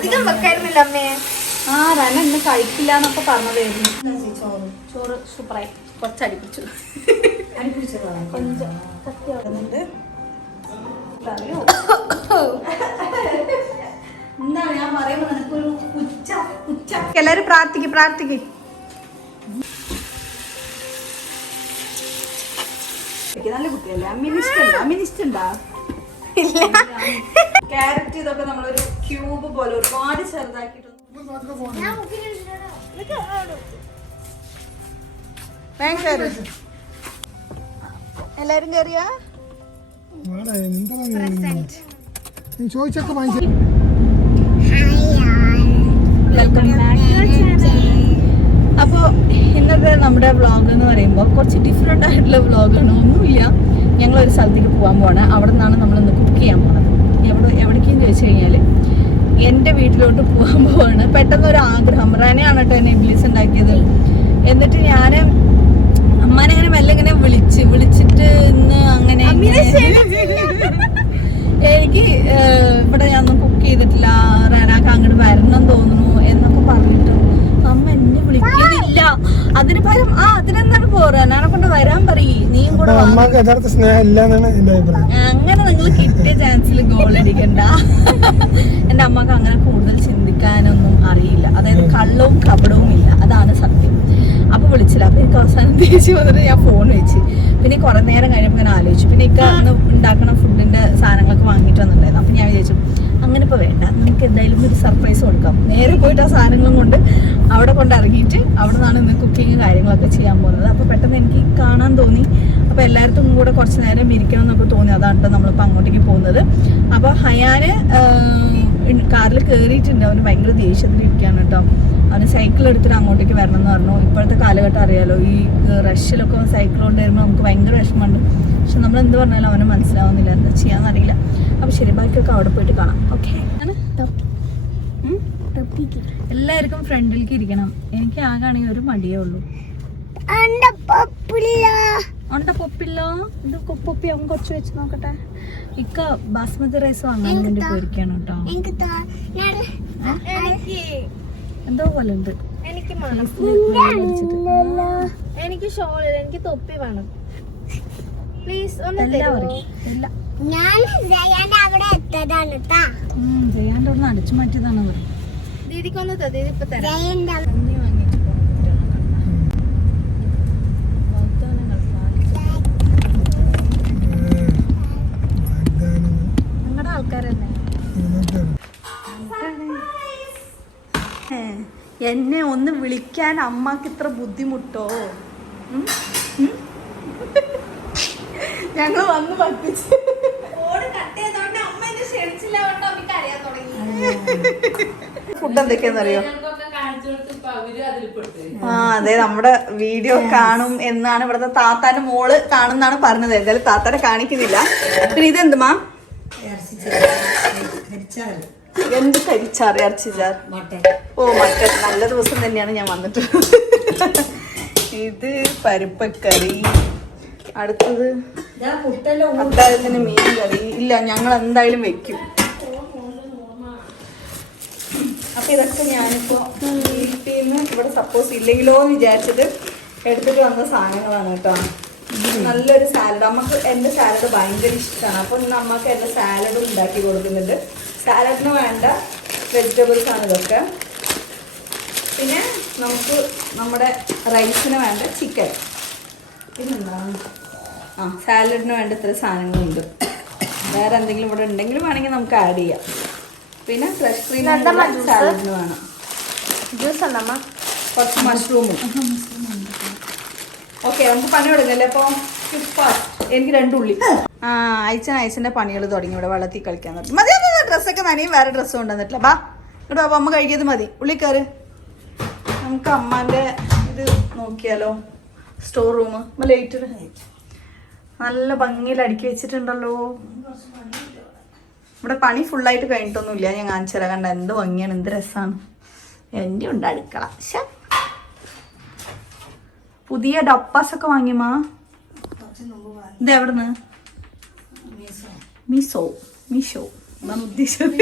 അധികം വെക്കായിരുന്നില്ല അമ്മേ. ആ റന ഇന്ന് കഴിക്കില്ല എന്നൊക്കെ പറഞ്ഞതായിരുന്നു. ചോറ് സൂപ്പറായി. കുറച്ച് അടിപ്പിച്ചു. കൊഞ്ചം സത്യമാകുന്നുണ്ട്. എന്താണ് ഞാൻ പറയുമ്പോൾ നിനക്കൊരു എല്ലാരും പ്രാർത്ഥിക്കും. നല്ല കുട്ടിയല്ലേ? അമ്മീന് ഇഷ്ടണ്ടാ? ഇല്ല. ക്യാരറ്റ് ഇതൊക്കെ നമ്മളൊരു ക്യൂബ് പോലെ ഒരുപാട് ചെറുതാക്കിയിട്ട് എല്ലാരും കയറിയാ ചോദിച്ചൊക്കെ അപ്പോൾ ഇന്നത്തെ നമ്മുടെ വ്ളോഗ് എന്ന് പറയുമ്പോൾ കുറച്ച് ഡിഫറെൻ്റ് ആയിട്ടുള്ള വ്ളോഗാണ്. ഒന്നുമില്ല, ഞങ്ങളൊരു സ്ഥലത്തേക്ക് പോകാൻ പോകണം. അവിടെ നിന്നാണ് നമ്മളിന്ന് കുക്ക് ചെയ്യാൻ പോണത്. എവിടേക്കെന്ന് ചോദിച്ചു കഴിഞ്ഞാൽ എൻ്റെ വീട്ടിലോട്ട് പോകാൻ പോവാണ്. പെട്ടെന്നൊരു ആഗ്രഹം. റനയാണ് കേട്ടോ എന്നെ ഇഡ്ഡലീസ് ഉണ്ടാക്കിയത്. എന്നിട്ട് ഞാൻ അമ്മാനെ അങ്ങനെ മെല്ലെ ഇങ്ങനെ വിളിച്ചിട്ട് ഇന്ന് അങ്ങനെ എനിക്ക് ഇവിടെ ഞാനൊന്നും കുക്ക് ചെയ്തിട്ടില്ല, റനാക്ക് അങ്ങോട്ട് വരണം തോന്നുന്നു എന്നൊക്കെ പറഞ്ഞിട്ട് അമ്മ എന്നെ വിളിക്കുന്നില്ല. അതിന് പകരം അതിനെന്താണ് റനാനെ കൊണ്ട് വരാൻ പറയും, നീയും കൂടെ അങ്ങനെ നിങ്ങൾ കിട്ടിയ ചാൻസിൽ ഗോൾ അടിക്കണ്ട. എന്റെ അമ്മക്ക് അങ്ങനെ കൂടുതൽ ചിന്തിക്കാനൊന്നും അറിയില്ല. അതായത് കള്ളവും കപടവും ഇല്ല, അതാണ് സത്യം. അപ്പൊ വിളിച്ചില്ല. അപ്പൊ എനിക്ക് അവസാനം ദേഷ്യം വന്നിട്ട് ഞാൻ ഫോൺ വെച്ച്. പിന്നെ കുറെ നേരം കഴിഞ്ഞപ്പോൾ ഞാൻ ആലോചിച്ചു. പിന്നെ എനിക്ക് അന്ന് ഉണ്ടാക്കുന്ന ഫുഡിന്റെ സാധനങ്ങളൊക്കെ വാങ്ങിയിട്ട് വന്നിട്ടുണ്ടായിരുന്നു. അപ്പൊ ഞാൻ വിചാരിച്ചു അങ്ങനെ ഇപ്പൊ വേണ്ട, നമുക്ക് എന്തായാലും ഒരു സർപ്രൈസ് കൊടുക്കാം. നേരെ പോയിട്ട് ആ സാധനങ്ങളും കൊണ്ട് അവിടെ കൊണ്ട് ഇറങ്ങിയിട്ട് അവിടെ നിന്നാണ് ഇന്ന് കുക്കിങ് കാര്യങ്ങളൊക്കെ ചെയ്യാൻ പോകുന്നത്. അപ്പൊ പെട്ടെന്ന് എനിക്ക് കാണാൻ തോന്നി. അപ്പൊ എല്ലായിടത്തും കൂടെ കുറച്ച് നേരം ഇരിക്കണം എന്നൊക്കെ തോന്നി. അതാണ് കേട്ടോ നമ്മളിപ്പോൾ അങ്ങോട്ടേക്ക് പോകുന്നത്. അപ്പൊ ഹയാന് കാറിൽ കയറിയിട്ടുണ്ട്. അവന് ഭയങ്കര ദേഷ്യത്തിലിരിക്കുകയാണ് കേട്ടോ. അവന് സൈക്കിൾ എടുത്തിട്ട് അങ്ങോട്ടേക്ക് വരണം എന്ന് പറഞ്ഞു. ഇപ്പോഴത്തെ കാലഘട്ടം അറിയാലോ, ഈ റഷിലൊക്കെ സൈക്കിൾ കൊണ്ട് വരുമ്പോൾ നമുക്ക് ഭയങ്കര വിഷമമുണ്ട്. പക്ഷെ നമ്മൾ എന്ത് പറഞ്ഞാലും അവന് മനസ്സിലാവുന്നില്ല, എന്താ ചെയ്യാന്നറിയില്ല. അപ്പൊ ശരി, ബാക്കിയൊക്കെ അവിടെ പോയിട്ട് കാണാം. ഓക്കെ, എല്ലാവർക്കും ഫ്രണ്ടിലേക്ക് ഇരിക്കണം. എനിക്ക് ആകാണെങ്കിൽ ഒരു മടിയേ ഉള്ളൂ. പൊപ്പില്ലോ ഇത് പൊപ്പി അവൻ കുറച്ച് വെച്ച് നോക്കട്ടെ. ഇക്ക ബാസ്മതി റൈസ് വാങ്ങാൻ വേണ്ടി പോയിരിക്കാണ് കേട്ടോ. എന്തോ പോലെ ഉണ്ട്. എനിക്ക് ഷോൾ, എനിക്ക് തൊപ്പി വേണം പ്ലീസ്. ജയാന്റെ ഒന്ന് അടിച്ചു മാറ്റിയതാണ്. ദീദിക്കൊന്ന് ദീദി ഇപ്പൊ തരാം. നിങ്ങളുടെ ആൾക്കാരല്ലേ എന്നെ ഒന്ന് വിളിക്കാൻ അമ്മക്ക് ഇത്ര ബുദ്ധിമുട്ടോ? ഞങ്ങൾ വന്ന് പറ്റിച്ച് ഫുഡ് എന്തൊക്കെയാന്നറിയോ? അതെ, നമ്മുടെ വീഡിയോ കാണും എന്നാണ് ഇവിടുത്തെ താത്താന്റെ മോള് കാണുന്നാണ് പറഞ്ഞത്. എന്തായാലും താത്താനെ കാണിക്കുന്നില്ല. പിന്നെ ഇതെന്തുമാ? എന്ത് കരിച്ചാറ്? ഇറച്ചിച്ചാർ. ഓ മട്ടൻ. നല്ല ദിവസം തന്നെയാണ് ഞാൻ വന്നിട്ടുള്ളത്. ഇത് പരിപ്പക്കറി. അടുത്തത് അത്താഴത്തിന് മീൻ കറി. ഇല്ല, ഞങ്ങൾ എന്തായാലും വെക്കും. അപ്പൊ ഇതൊക്കെ ഞാനിപ്പോ വീട്ടിൽ നിന്ന് ഇവിടെ സപ്പോസ് ഇല്ലെങ്കിലോ എന്ന് വിചാരിച്ചിട്ട് എടുത്തിട്ട് വന്ന സാധനങ്ങളാണ് കേട്ടോ. നല്ലൊരു സാലഡ്. നമുക്ക് എൻ്റെ സാലഡ് ഭയങ്കര ഇഷ്ടമാണ്. അപ്പൊ ഇന്ന് അമ്മക്ക് എൻ്റെ സാലഡും ഉണ്ടാക്കി കൊടുക്കുന്നുണ്ട്. സാലഡിന് വേണ്ട വെജിറ്റബിൾസ് ആണ് ഇതൊക്കെ. പിന്നെ നമുക്ക് നമ്മുടെ റൈസിന് വേണ്ട ചിക്കൻ. പിന്നെന്താ, സാലഡിന് വേണ്ട ഇത്ര സാധനങ്ങളുണ്ട്. വേറെ എന്തെങ്കിലും ഇവിടെ ഉണ്ടെങ്കിലും വേണമെങ്കിൽ നമുക്ക് ആഡ് ചെയ്യാം. പിന്നെ ഫ്രഷ് ക്രീം സാലഡിന് വേണം. ജ്യൂസ് ഉണ്ടമ്മ? കുറച്ച് മഷ്റൂമും. ഓക്കെ, നമുക്ക് പണി തുടങ്ങല്ലേ? അപ്പോൾ എനിക്ക് 2 ഉള്ളി. അയച്ചൻ്റെ പണികൾ തുടങ്ങി. ഇവിടെ വെള്ളത്തിൽ കളിക്കാൻ തുടങ്ങി. മതി, ഡ്രസ്സൊക്കെ നനയും. വേറെ ഡ്രസ്സ് കൊണ്ടുവന്നിട്ടില്ല. ബാ ഇവിടെ അപ്പോൾ അമ്മ കഴിക്കിയത് മതി. ഉള്ളി കയറി. നമുക്ക് അമ്മാൻ്റെ ഇത് നോക്കിയാലോ? സ്റ്റോർ റൂം ലൈറ്റ് നല്ല ഭംഗിയിൽ അടുക്കി വെച്ചിട്ടുണ്ടല്ലോ. ഇവിടെ പണി ഫുള്ളായിട്ട് കഴിഞ്ഞിട്ടൊന്നുമില്ല. ഞാൻ കാണിച്ചു തരാം. കണ്ട എന്ത് ഭംഗിയാണ്, എന്ത് രസമാണ്. എൻ്റെ ഉണ്ട് അടുക്കള. പക്ഷെ പുതിയ ഡപ്പാസൊക്കെ വാങ്ങിയമാ. ഇത് എവിടുന്ന്? മീഷോ. എന്നാണ് ഉദ്ദേശിച്ചത്.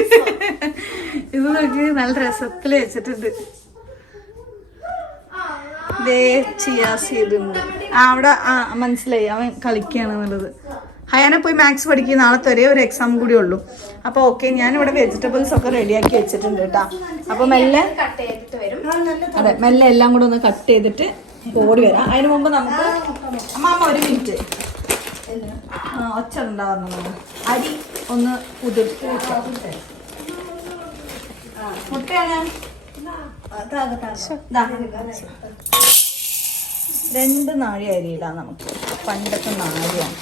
ഇത് നോക്കി നല്ല രസത്തിൽ വെച്ചിട്ടുണ്ട്. അവിടെ മനസ്സിലായി, അവൻ കളിക്കുകയാണെന്നുള്ളത്. ഹയാനെ പോയി മാത്സ് പഠിക്കുക, നാളത്തെ ഒരേ ഒരു എക്സാം കൂടി ഉള്ളൂ. അപ്പോൾ ഓക്കെ, ഞാനിവിടെ വെജിറ്റബിൾസ് ഒക്കെ റെഡിയാക്കി വെച്ചിട്ടുണ്ട് കേട്ടോ. അപ്പോൾ മെല്ലെ അതെ മെല്ലെ എല്ലാം കൂടെ ഒന്ന് കട്ട് ചെയ്തിട്ട് ഓടി വരാം. അതിന് മുമ്പ് നമുക്ക് അമ്മ ഒരു മിനിറ്റ് ഒച്ച ഉണ്ടാവുന്നത്, അരി ഒന്ന് കുതിർത്ത് മുട്ടയാണ് 2 നാഴി അരി ഇടാം നമുക്ക്. പണ്ടത്തെ നാഴിയാണ്.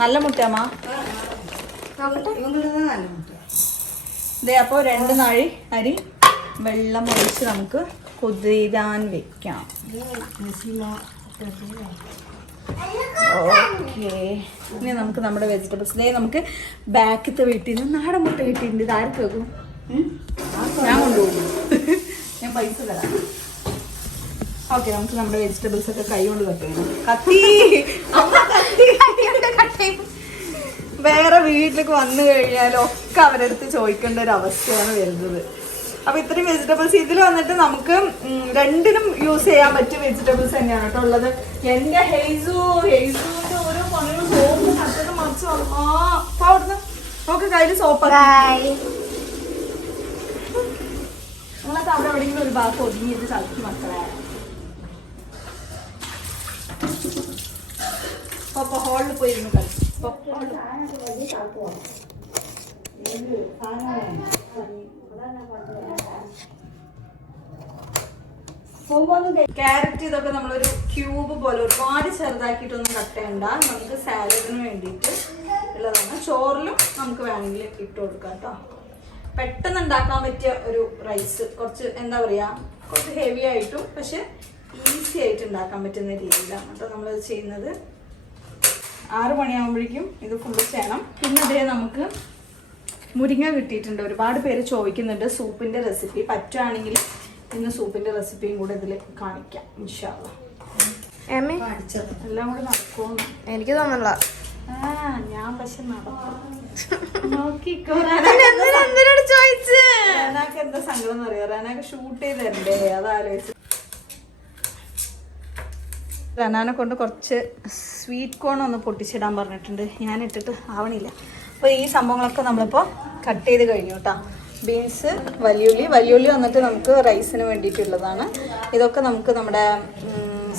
നല്ല മുട്ടയാമ്മ. ഇതേ അപ്പോൾ 2 നാഴി അരി വെള്ളം ഒഴിച്ച് നമുക്ക് കുതിരാൻ വെക്കാം. ഓക്കെ, ഇനി നമുക്ക് നമ്മുടെ വെജിറ്റബിൾസ്. ഇതേ നമുക്ക് ബാക്കത്തെ വീട്ടിൽ നിന്ന് നാടൻ മുട്ട കിട്ടിയിട്ടുണ്ട്. ഇത് ആർക്ക് വെക്കും? ഞാൻ കൊണ്ടുപോകും, ഞാൻ പൈസ തരാം. ഓക്കെ, നമുക്ക് നമ്മുടെ വെജിറ്റബിൾസ് ഒക്കെ കൈ കൊണ്ട് കട്ട് ചെയ്യണം. കത്തി കട്ട് ചെയ്യും. വേറെ വീട്ടിലേക്ക് വന്നു കഴിഞ്ഞാലൊക്കെ അവരടുത്ത് ചോദിക്കേണ്ട ഒരു അവസ്ഥയാണ് വരുന്നത്. അപ്പൊ ഇത്രയും വെജിറ്റബിൾസ് ഇതിൽ വന്നിട്ട് നമുക്ക് രണ്ടിനും യൂസ് ചെയ്യാൻ പറ്റിയ വെജിറ്റബിൾസ് തന്നെയാണ് കേട്ടോ ഉള്ളത്. എന്റെ ഹെയ്സുവിന്റെ ഓരോ പണികളും സോപ്പ് നട്ടത് മറിച്ച് അവിടുന്ന് നോക്ക് കയ്യിൽ സോപ്പാക്കി. നിങ്ങളൊക്കെ അവിടെ എവിടെയെങ്കിലും ഒരു ഭാഗത്ത് ഒതുങ്ങിയത് കളിക്കും മക്കളെ. അപ്പൊ ഹോളിൽ പോയിരുന്നു കളി. ക്യാരറ്റ് ഇതൊക്കെ നമ്മളൊരു ക്യൂബ് പോലെ ഒരുപാട് ചെറുതാക്കിയിട്ടൊന്നും കട്ട് ചെയ്യണ്ട. നമുക്ക് സാലഡിന് വേണ്ടിയിട്ട് ഉള്ളതാണ്. ചോറിലും നമുക്ക് വേണമെങ്കിൽ ഇട്ട് കൊടുക്കാം കേട്ടോ. പെട്ടെന്ന് ഉണ്ടാക്കാൻ പറ്റിയ ഒരു റൈസ്, കുറച്ച് എന്താ പറയാ, കുറച്ച് ഹെവി ആയിട്ടും പക്ഷെ ഈസി ആയിട്ട് ഉണ്ടാക്കാൻ പറ്റുന്ന രീതിയിലാണ് കേട്ടോ നമ്മളത് ചെയ്യുന്നത്. 6 മണിയാകുമ്പോഴേക്കും ഇത് ഫുള്ള് ചെയ്യണം. പിന്നെ അതേ നമുക്ക് മുരിങ്ങ കിട്ടിയിട്ടുണ്ട്. ഒരുപാട് പേര് ചോദിക്കുന്നുണ്ട് സൂപ്പിന്റെ റെസിപ്പി. പറ്റുകയാണെങ്കിൽ ഇന്ന് സൂപ്പിന്റെ റെസിപ്പിയും കൂടെ ഇതിൽ കാണിക്കാം ഇൻഷാ അല്ലാഹ്. എല്ലാം കൂടെ നടക്കുമെന്ന് എനിക്ക് തോന്നല്ല. ഞാൻ പക്ഷെ നടക്കും. റനാക്ക് എന്താ സങ്കടം എന്ന് പറയാ, റനാക്ക് ഷൂട്ട് ചെയ്ത് തരണ്ടേ, അതാലോചിച്ച്. റനാനെ കൊണ്ട് കുറച്ച് സ്വീറ്റ് കോൺ ഒന്ന് പൊട്ടിച്ചിടാൻ പറഞ്ഞിട്ടുണ്ട്. ഞാൻ ഇട്ടിട്ട് ആവണില്ല. അപ്പോൾ ഈ സംഭവങ്ങളൊക്കെ നമ്മളിപ്പോൾ കട്ട് ചെയ്ത് കഴിഞ്ഞു കേട്ടോ. ബീൻസ്, വലിയുള്ളി വന്നിട്ട് നമുക്ക് റൈസിന് വേണ്ടിയിട്ടുള്ളതാണ്. ഇതൊക്കെ നമുക്ക് നമ്മുടെ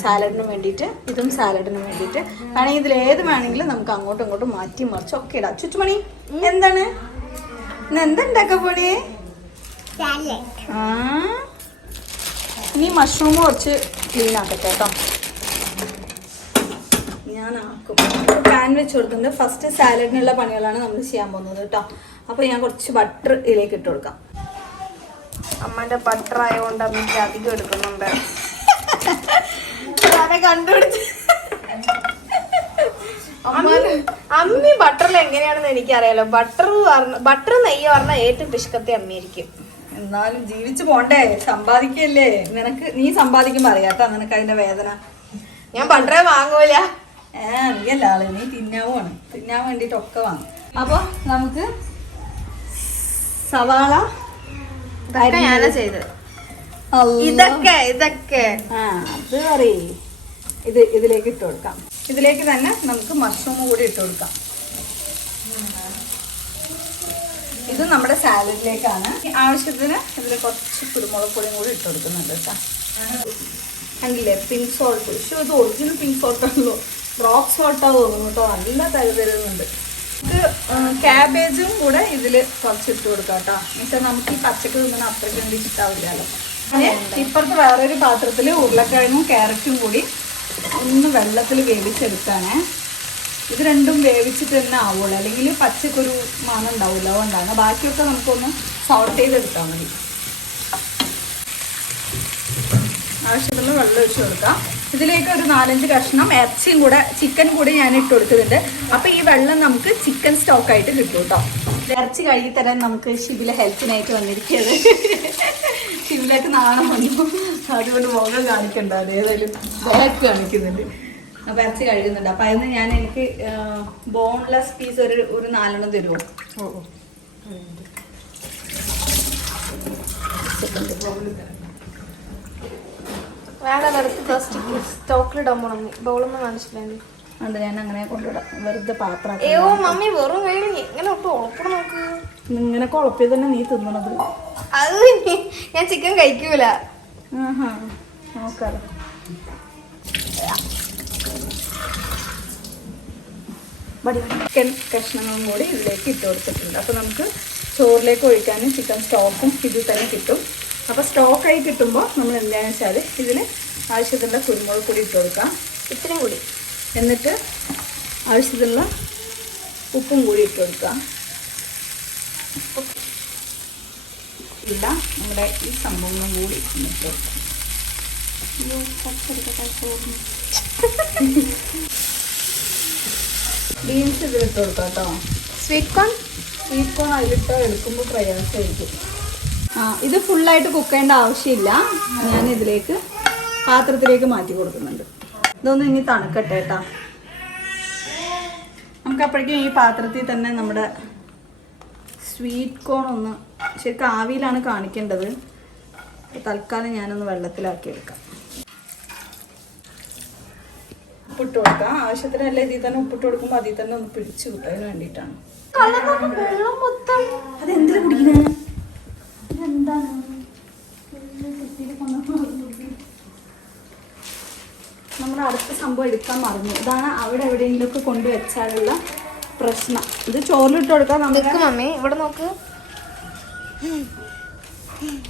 സാലഡിന് വേണ്ടിയിട്ട്, ഇതും സാലഡിന് വേണ്ടിയിട്ട്. കാരണം ഇതിൽ ഏത് വേണമെങ്കിലും നമുക്ക് അങ്ങോട്ടും ഇങ്ങോട്ടും മാറ്റി മറിച്ച് ഒക്കെ ഇടാം. ചുറ്റുമണി എന്താണ് ഇന്ന് എന്തുണ്ടാക്കാൻ പോണേ? ഇനി മഷ്റൂം കുറച്ച് ക്ലീൻ ആക്കട്ടെ കേട്ടോ. ഞാനാക്കും. പാൻ വെച്ച് കൊടുത്തിട്ടുണ്ട്. ഫസ്റ്റ് സാലഡിനുള്ള പണികളാണ് നമ്മൾ ചെയ്യാൻ പോകുന്നത് കേട്ടോ. അപ്പോൾ ഞാൻ കുറച്ച് ബട്ടർ ഇതിലേക്ക് ഇട്ട് കൊടുക്കാം. അമ്മന്റെ ബട്ടർ ആയതുകൊണ്ട് അമ്മയ്ക്ക് അധികം എടുക്കുന്നുണ്ട്. കണ്ടുപിടിച്ച് അമ്മി ബട്ടറിൽ എങ്ങനെയാണെന്ന് എനിക്കറിയാലോ. ബട്ടർ നെയ്യ് പറഞ്ഞാൽ ഏറ്റവും പിഷ്കത്തെ അമ്മയായിരിക്കും. എന്നാലും ജീവിച്ചു പോണ്ടേ, സമ്പാദിക്കല്ലേ. നീ സമ്പാദിക്കുമ്പോ അറിയാട്ടോ നിനക്ക് അതിന്റെ വേദന. ഞാൻ ബട്ടറേ വാങ്ങൂല. നീയല്ല ആള്, നീ തിന്നാവുമാണ്. തിന്നാൻ വേണ്ടിട്ടൊക്കെ വാങ്ങും. അപ്പൊ നമുക്ക് സവാള ഞാനാ ചെയ്തത്. ഇതൊക്കെ അത് പറയേ. ഇതിലേക്ക് ഇട്ട് കൊടുക്കാം. ഇതിലേക്ക് തന്നെ നമുക്ക് മഷ്റൂം കൂടി ഇട്ട് കൊടുക്കാം. ഇത് നമ്മുടെ സാലഡിലേക്കാണ്. ആവശ്യത്തിന് ഇതിൽ കുറച്ച് കുരുമുളക് പൊടിയും കൂടി ഇട്ട് കൊടുക്കുന്നുണ്ട് കേട്ടോ. കണ്ടില്ലേ, പിങ്ക് സോൾട്ട്. പക്ഷെ ഇത് ഒറിജിനൽ പിങ്ക് സോൾട്ടാണല്ലോ, റോക്ക് സോൾട്ടാ തോന്നുന്നു കേട്ടോ. നല്ല തരുതരുന്നുണ്ട്. ഇത് ക്യാബേജും കൂടെ ഇതിൽ കുറച്ചിട്ട് കൊടുക്കാം കേട്ടോ. എന്നുവെച്ചാൽ നമുക്ക് ഈ പച്ചക്ക് തിന്നുന്ന അത്രയ്ക്ക് വേണ്ടി ഇഷ്ടാവില്ലല്ലോ. ഇപ്പുറത്ത് വേറൊരു പാത്രത്തിൽ ഉരുളക്കിഴങ്ങും ക്യാരറ്റും കൂടി ഒന്ന് വെള്ളത്തിൽ വേവിച്ചെടുക്കാനേ. ഇത് രണ്ടും വേവിച്ചിട്ട് തന്നെ ആവുള്ളൂ, അല്ലെങ്കിൽ പച്ചക്കൊരു മണം ഉണ്ടാവില്ല. അതുകൊണ്ടാണ്. ബാക്കിയൊക്കെ നമുക്കൊന്ന് സോട്ട് ചെയ്തെടുത്താൽ മതി. ആവശ്യത്തിന് വെള്ളം ഒഴിച്ച് കൊടുക്കാം. ഇതിലേക്ക് ഒരു 4-5 കഷ്ണം ഇറച്ചിയും കൂടെ, ചിക്കൻ കൂടി ഞാൻ ഇട്ട് കൊടുക്കുന്നുണ്ട്. അപ്പോൾ ഈ വെള്ളം നമുക്ക് ചിക്കൻ സ്റ്റോക്കായിട്ട് കിട്ടും കേട്ടോ. ഇറച്ചി കഴുകി തരാൻ നമുക്ക് ഷിബിലെ ഹെൽപ്പിനായിട്ട് വന്നിരിക്കുന്നത്. ഷിബിലേക്ക് നാണം വന്നു, അതുകൊണ്ട് മുഖം കാണിക്കണ്ട. ഏതായാലും ബാക്ക് കാണിക്കുന്നുണ്ട്. അപ്പോൾ ഇറച്ചി കഴുകുന്നുണ്ട്. അപ്പോൾ അതിന് ഞാൻ എനിക്ക് ബോൺലെസ് പീസ് ഒരു 4 തരുമോ? വേണ്ട, വെറുതെ പ്ലാസ്റ്റിക് സ്റ്റോക്കിലിടാൻ പോണം. ബൗളൊന്നും മനസ്സിലായി. അതുകൊണ്ട് ഞാൻ അങ്ങനെ കൊണ്ടുവിടാം. വെറുതെ പാത്രം അയ്യോ മമ്മി വെറും കഴിഞ്ഞ് എങ്ങനെ ഒട്ടും ഉളപ്പണം നോക്ക്. ഇങ്ങനെ കുഴപ്പമില്ല തന്നെ നീ തിന്നണത്. അത് ഞാൻ ചിക്കൻ കഴിക്കൂല. നോക്കാലോ. ചിക്കൻ കഷ്ണങ്ങളും കൂടി ഇതിലേക്ക് ഇട്ട് കൊടുത്തിട്ടുണ്ട്. അപ്പോൾ നമുക്ക് ചോറിലേക്ക് ഒഴിക്കാനും ചിക്കൻ സ്റ്റോക്കും ഇതിൽ തന്നെ കിട്ടും. അപ്പോൾ സ്റ്റോക്കായി കിട്ടുമ്പോൾ നമ്മൾ എന്താണെന്ന് വെച്ചാൽ ഇതിൽ ആവശ്യത്തിനുള്ള കുരുമുളക് പൊടി ഇട്ട് കൊടുക്കാം, ഇത്രയും കൂടി. എന്നിട്ട് ആവശ്യത്തിനുള്ള ഉപ്പും കൂടി ഇട്ട് കൊടുക്കാം. ഇല്ല, നമ്മുടെ ഈ സംഭവങ്ങളും കൂടി ഇട്ട് കൊടുക്കാം. ബീൻസ് ഇതിലിട്ട് കൊടുക്കാം കേട്ടോ. സ്വീറ്റ് കോൺ അതിലിട്ട് എടുക്കുമ്പോൾ പ്രയാസമായിരിക്കും. ഇത് ഫുള്ളായിട്ട് കുക്ക് ചെയ്യേണ്ട ആവശ്യമില്ല. ഞാൻ ഇതിലേക്ക് പാത്രത്തിലേക്ക് മാറ്റി കൊടുക്കുന്നുണ്ട്. ഇതൊന്നും ഇനി തണുക്കട്ടെ കേട്ടോ. നമുക്ക് അപ്പോഴേക്കും ഈ പാത്രത്തിൽ തന്നെ നമ്മുടെ സ്വീറ്റ് കോൺ ഒന്ന് ശരിക്കും ആവിയിലാണ് കാണിക്കേണ്ടത്. തൽക്കാലം ഞാനൊന്ന് വെള്ളത്തിലാക്കി എടുക്കാം. ഉപ്പിട്ട് കൊടുക്കാം. ആവശ്യത്തിനല്ല ഇതിൽ തന്നെ ഉപ്പിട്ട് കൊടുക്കുമ്പോൾ അതിൽ തന്നെ ഒന്ന് പിടിച്ചു കിട്ടും. അതിന് വേണ്ടിയിട്ടാണ്. അതെന്തിനാ കുടിക്കുന്നത്? ഇതെന്താണ്? നമ്മൾ അടുത്ത സംഭവം എടുക്കാൻ മറന്നു. ഇതാണ് അവിടെ എവിടെയെങ്കിലുമൊക്കെ കൊണ്ടുവച്ചാലുള്ള പ്രശ്നം. ഇത് ചോറിലിട്ട് കൊടുക്കാം. നമുക്ക് മമ്മി ഇവിടെ നോക്ക്.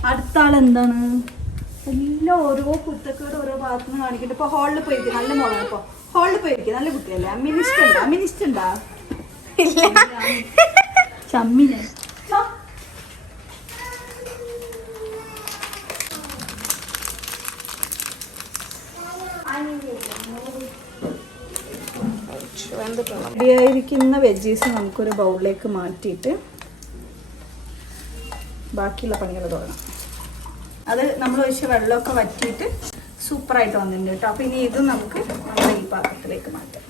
അടുത്ത ആളെന്താണ് എല്ലാം ഓരോ കുത്തക്കേട് ഓരോ ഭാഗത്ത് നിന്ന് കാണിക്കട്ടെ. ഇപ്പൊ ഹോളിൽ പോയിരിക്കും. നല്ല മോളാണ്. ഇപ്പൊ ഹോളിൽ പോയിരിക്കും. നല്ല കുട്ടിയല്ലേ? അമ്മിനിഷ്ടണ്ടാ? ഇല്ല, ചമ്മിനെ റെഡിയായിരിക്കുന്ന വെജീസ് നമുക്കൊരു ബൗളിലേക്ക് മാറ്റിയിട്ട് ബാക്കിയുള്ള പണികൾ തുടങ്ങാം. അത് നമ്മൾ ഒഴിച്ച വെള്ളമൊക്കെ വറ്റിയിട്ട് സൂപ്പറായിട്ട് വന്നിട്ടുണ്ട് കേട്ടോ. അപ്പോൾ ഇനി ഇത് നമുക്ക് നമ്മുടെ ഈ പാത്രത്തിലേക്ക് മാറ്റാം.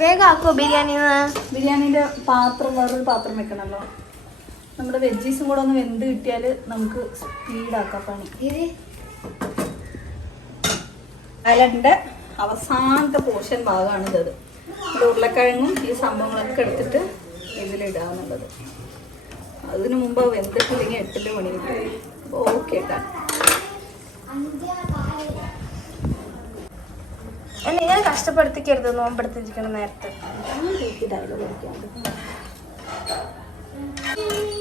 വേഗം ആക്കോ ബിരിയാണീൻ്റെ പാത്രം വേറൊരു പാത്രം വെക്കണമല്ലോ. നമ്മുടെ വെജീസും കൂടെ ഒന്ന് വെന്ത് കിട്ടിയാൽ നമുക്ക് സ്പീഡാക്കാം പണി. അയലൻ്റെ അവസാനത്തെ പോർഷൻ ഭാഗമാണിത്. ഉരുളക്കിഴങ്ങും ഈ സംഭവങ്ങളൊക്കെ എടുത്തിട്ട് ഇതിലിടാന്നുള്ളത്. അതിനു മുമ്പ് വെന്തിട്ടില്ലെങ്കിൽ 8 മണി കിട്ടും. ഓക്കെ കേട്ടോ. ഇങ്ങനെ കഷ്ടപ്പെടുത്തിക്കരുത്. നോമ്പെടുത്തിരിക്കണം നേരത്തെ.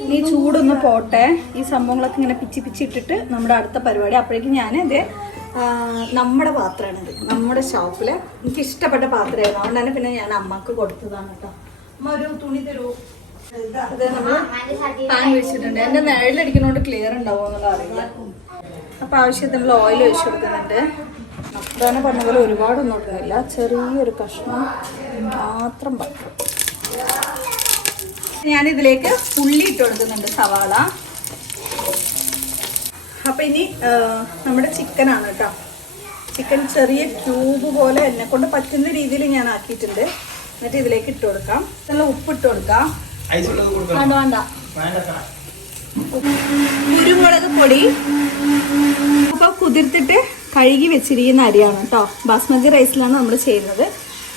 ഇനി ചൂടൊന്ന് പോട്ടെ. ഈ സംഭവങ്ങളൊക്കെ ഇങ്ങനെ പിച്ചി ഇട്ടിട്ട് നമ്മുടെ അടുത്ത പരിപാടി. അപ്പോഴേക്കും ഞാൻ ഇത് നമ്മുടെ പാത്രമാണിത്. നമ്മുടെ ഷോപ്പിൽ എനിക്ക് ഇഷ്ടപ്പെട്ട പാത്രമായിരുന്നു. അതുകൊണ്ട് തന്നെ പിന്നെ ഞാൻ അമ്മക്ക് കൊടുത്തതാണ് കേട്ടോ. അമ്മ ഒരു തുണി തരൂ. അത് നമ്മൾ പാൻ വെച്ചിട്ടുണ്ട്. എൻ്റെ നിഴലടിക്കുന്നതുകൊണ്ട് ക്ലിയർ ഉണ്ടാവുമോ എന്നുള്ള അറിയില്ല. അപ്പോൾ ആവശ്യത്തിനുള്ള ഓയിൽ ഒഴിച്ചു കൊടുക്കുന്നുണ്ട്. അതാണ് പറഞ്ഞ പോലെ ഒരുപാടൊന്നും ഇടുന്നില്ല. ചെറിയൊരു കഷ്ണം മാത്രം പറ്റും. ഞാനിതിലേക്ക് ഉള്ളി ഇട്ട് കൊടുക്കുന്നുണ്ട്, സവാള. അപ്പം ഇനി നമ്മുടെ ചിക്കനാണ് കേട്ടോ. ചിക്കൻ ചെറിയ ക്യൂബ് പോലെ എന്നെ കൊണ്ട് പറ്റുന്ന രീതിയിൽ ഞാൻ ആക്കിയിട്ടുണ്ട്. എന്നിട്ട് ഇതിലേക്ക് ഇട്ട് കൊടുക്കാം. നല്ല ഉപ്പ് ഇട്ട് കൊടുക്കാം. വേണ്ട കുരുമുളക് പൊടി. അപ്പോൾ കുതിർത്തിട്ട് കഴുകി വെച്ചിരിക്കുന്ന അരിയാണ് കേട്ടോ. ബാസ്മതി റൈസിലാണ് നമ്മൾ ചെയ്യുന്നത്.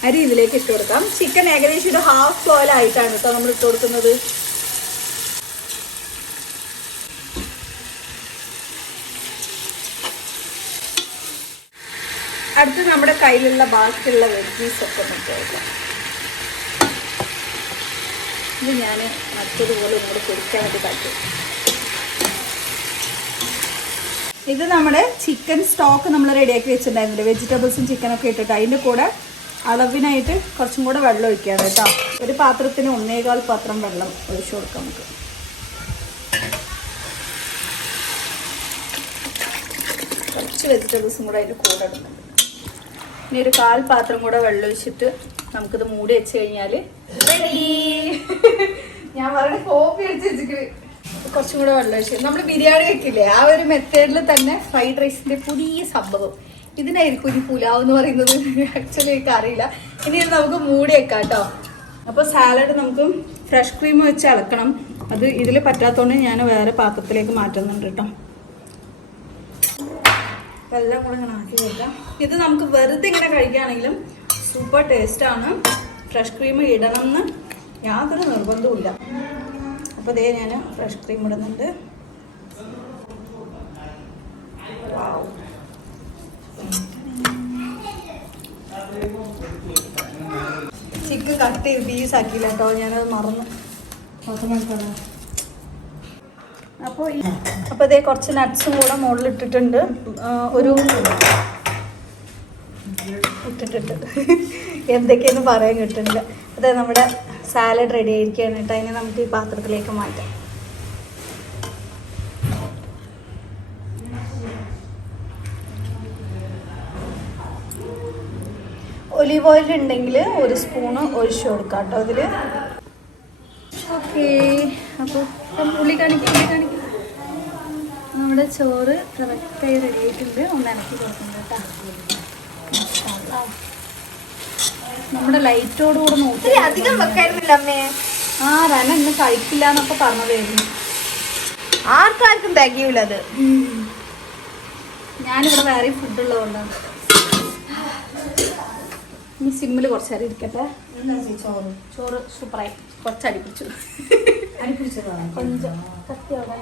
അരി ഇതിലേക്ക് ഇട്ട് കൊടുക്കാം. ചിക്കൻ ഏകദേശം ഒരു ഹാഫ് ബോയിലായിട്ടാണ് കേട്ടോ നമ്മൾ ഇട്ട് കൊടുക്കുന്നത്. അടുത്ത് നമ്മുടെ കയ്യിലുള്ള ബാക്കിയുള്ള വെജീസൊക്കെ ഇട്ട് കൊടുക്കാം. ഇത് ഞാൻ മറ്റതുപോലെ ഇങ്ങോട്ട് പൊരിക്കാൻ വേണ്ടി പറ്റും. ഇത് നമ്മുടെ ചിക്കൻ സ്റ്റോക്ക് നമ്മൾ റെഡിയാക്കി വെച്ചിട്ടുണ്ടായിരുന്നില്ല. വെജിറ്റബിൾസും ചിക്കനൊക്കെ ഇട്ടിട്ട് അതിൻ്റെ കൂടെ അളവിനായിട്ട് കുറച്ചും കൂടെ വെള്ളം ഒഴിക്കുകയാണ് കേട്ടോ. ഒരു പാത്രത്തിന് 1.25 പാത്രം വെള്ളം ഒഴിച്ചു കൊടുക്കാം നമുക്ക്. കുറച്ച് വെജിറ്റബിൾസും കൂടെ അതിൻ്റെ കൂടെ ഇടുന്നുണ്ട്. ഇനി ഒരു 1/4 പാത്രം കൂടെ വെള്ളം ഒഴിച്ചിട്ട് നമുക്കിത് മൂടി വെച്ച് കഴിഞ്ഞാൽ റെഡി. ഞാൻ വളരെ കോപ്പി അടിച്ച് വെച്ചിട്ട് കുറച്ചും കൂടെ വെള്ളം ഒഴിച്ച് നമ്മൾ ബിരിയാണി വെക്കില്ലേ, ആ ഒരു മെത്തേഡിൽ തന്നെ ഫ്രൈഡ് റൈസിൻ്റെ പുതിയ സംഭവം ഇതിനായിരിക്കും ഇനി പുലാവ് എന്ന് പറയുന്നത്. ആക്ച്വലി എനിക്ക് അറിയില്ല. ഇനി ഇത് നമുക്ക് മൂടി വെക്കാം കേട്ടോ. അപ്പോൾ സാലഡ് നമുക്ക് ഫ്രഷ് ക്രീം വെച്ച് ഇളക്കണം. അത് ഇതിൽ പറ്റാത്തതുകൊണ്ട് ഞാൻ വേറെ പാത്രത്തിലേക്ക് മാറ്റുന്നുണ്ട് കേട്ടോ. എല്ലാം കൂടെ ഇങ്ങനെ ആക്കി വെക്കാം. ഇത് നമുക്ക് വെറുതെ ഇങ്ങനെ കഴിക്കുകയാണെങ്കിലും സൂപ്പർ ടേസ്റ്റാണ്. ഫ്രഷ് ക്രീം ഇടണം എന്ന് യാതൊരു നിർബന്ധവുമില്ല. അപ്പോൾ ഇതേ ഞാൻ ഫ്രഷ് ക്രീം ഇടുന്നുണ്ട്. ചിക്കൻ കട്ട് ചെയ്ത് പീസാക്കിയില്ല കേട്ടോ, ഞാനത് മറന്നു. അപ്പോൾ ഇതേ കുറച്ച് നട്ട്സും കൂടെ മുകളിൽ ഇട്ടിട്ടുണ്ട്. ഒരു ഇട്ടിട്ടുണ്ട് എന്തൊക്കെയെന്ന് പറയാൻ കിട്ടുന്നില്ല. അതെ, നമ്മുടെ സാലഡ് റെഡി ആയിരിക്കുകയാണ് കേട്ടോ. അതിനെ നമുക്ക് ഈ പാത്രത്തിലേക്ക് മാറ്റാം. ഒലീവ് ഓയിൽ ഉണ്ടെങ്കിൽ 1 സ്പൂണ് ഒഴിച്ചു കൊടുക്കാം കേട്ടോ അതിൽ. ഓക്കെ, അപ്പോൾ ഉള്ളി കാണിക്കും. നമ്മുടെ ചോറ് കറക്റ്റായി റെഡി ആയിട്ടുണ്ട്. ഒന്ന് ഇറക്കി കൊടുക്കുന്നത് കേട്ടോ. നമ്മുടെ ലൈറ്റോടുകൂടെ നോക്കി അധികം വെക്കായിരുന്നില്ല അമ്മേ. റന ഇന്ന് കഴിക്കില്ല എന്നൊക്കെ പറഞ്ഞതായിരുന്നു. ആർക്കാർക്കും തികയൂല അത്. ഞാനിവിടെ വേറെ ഫുഡ് ഉള്ളതുകൊണ്ടാണ്. ഇനി സിമ്മിൽ കുറച്ച് നേരം ഇരിക്കട്ടെ. ചോറ് സൂപ്പറായി. കുറച്ച് അടിപ്പിച്ചു. കൊഞ്ചം കത്തിയോടെ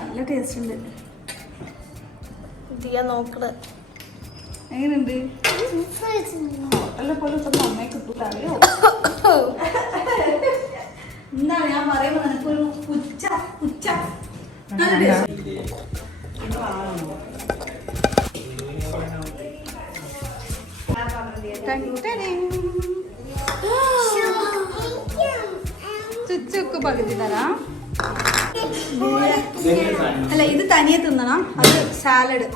നല്ല ടേസ്റ്റ് ഉണ്ട്. ചെയ്യാൻ നോക്കണ എങ്ങനെയുണ്ട്? ഹോട്ടലിലെ പോലെ ഇപ്പം നന്നായി കിട്ടൂല. അറിയോ എന്താണ് ഞാൻ പറയുമ്പോൾ നിനക്കൊരു പുച്ച നല്ല ടേസ്റ്റ്. ചുച്ചൊക്കെ പകുതി തരാം. അല്ല, ഇത് തനിയെ തിന്നണം. അത് സാലഡ്.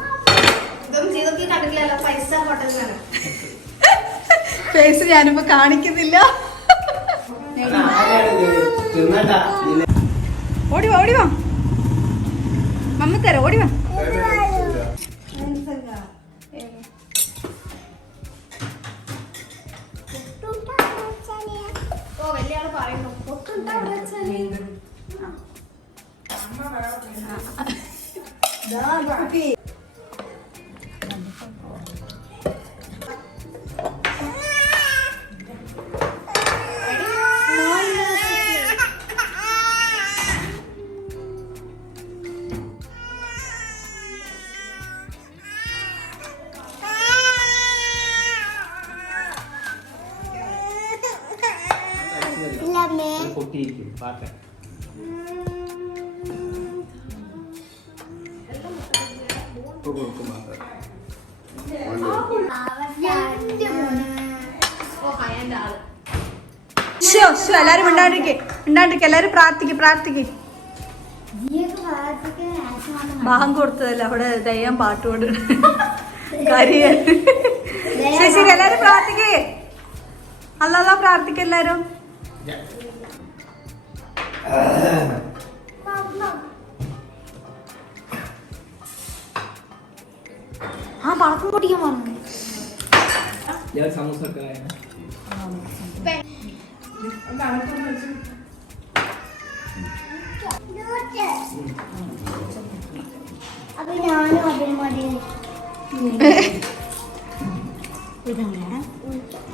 ഫേസ് ഞാനിപ്പോ കാണിക്കുന്നില്ല. ഓടിവാ മമ്മ തരാം. ഓടിവാ. പൊട്ടിയിരിക്കും പാട്ട്. എല്ലാരും ഉണ്ടാണ്ടിരിക്കെ. എല്ലാരും പ്രാർത്ഥിക്ക്. ബാങ്ക് കൊടുത്തതല്ല, അവിടെ ദയ്യാൻ പാട്ടുകൊണ്ട് കാര്യം. ശരി, എല്ലാരും പ്രാർത്ഥിക്കേ. അല്ലാ പ്രാർത്ഥിക്ക എല്ലാരും. പടക്കം പൊട്ടിക്കാൻ പറഞ്ഞു. സമൂസ അപ്പൊ ഞാനും അതിന് മതി.